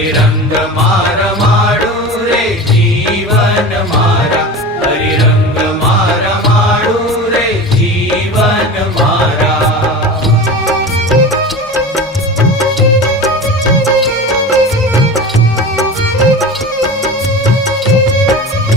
હરિરંગ મારમાડું રે જીવન મારા, હરિરંગ મારમાડું રે જીવન મારા.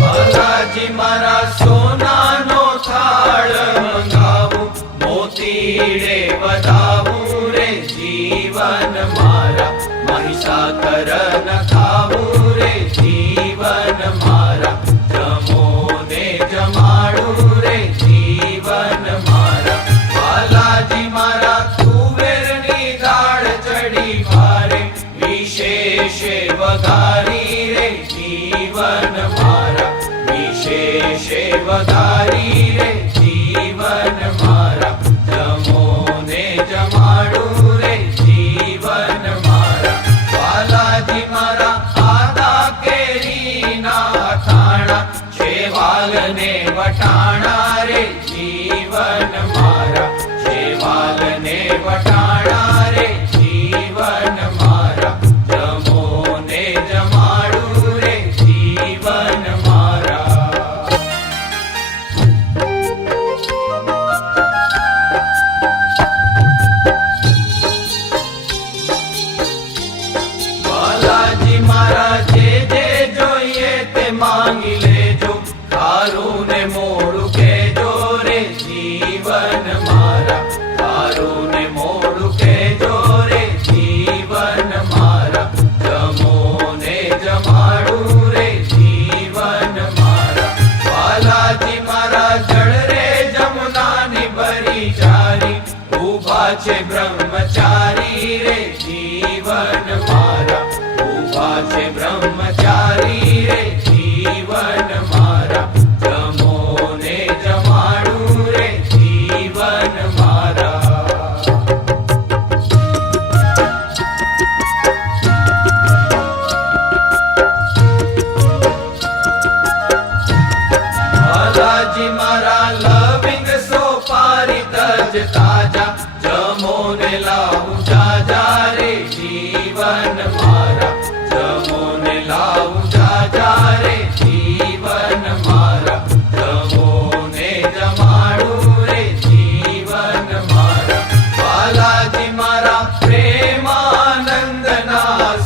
બાલાજી મારા સોનાનો થાળ મંગાવું, મોતીડે વધાવું રે જીવન મારા, મહિષાકર ન ખાવું રે જીવન મારા, જમો ને જમાડું રે જીવન મારા. બાલાજી મારા તુવેરની દાળ ચડી ભારે, વિશેષે વઘારી રે જીવન મારા, વિશેષે વઘારી રે જીવન મારા, જમો ને જમાડું રે જીવન મારા. બાલાજી મારા આદા કેરીના અથાણા, શેવાલ ને વટાણા રે જીવન મારા, શેવાલ ને વટાણા રે જીવન મારા, જમો ને જમાડું રે જીવન મારા. બાલાજી મારા જે જે જોઈએ તે માંગી લેજો, તારું ને મોડું કેજો રે જીવન મારા, તારું ને મોડું કેજો રે જીવન મારા, જમો ને જમાડું રે જીવન મારા. બાલાજી મારા જળ રે જમુનાની ભરી જારી, ઊભા છે બ્રહ્મચારી રે જીવન મારા, ઊભા છે બ્રહ્મચારી રે જીવન મારા, જમો ને જમાડું રે જીવન મારા. બાલાજી મારા લવિંગ સોપારી તજ તાજા, જમો ને લાવું જાજા રે જીવન મારા, જમો ને લાવું જાજા રે જીવન મારા, જમો ને જમાડું રે જીવન મારા. બાલાજી મારા પ્રેમાનંદના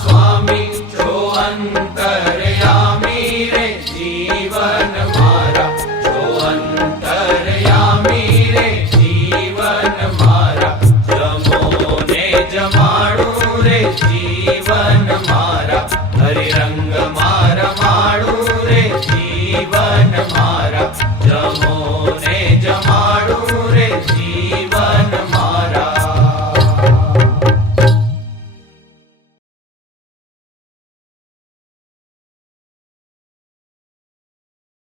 સ્વામી, છો અંતરયામી રે જીવન મારા, છો અંતરયામી રે જીવન મારા, જમો ને જમાડું રે જીવન મારા.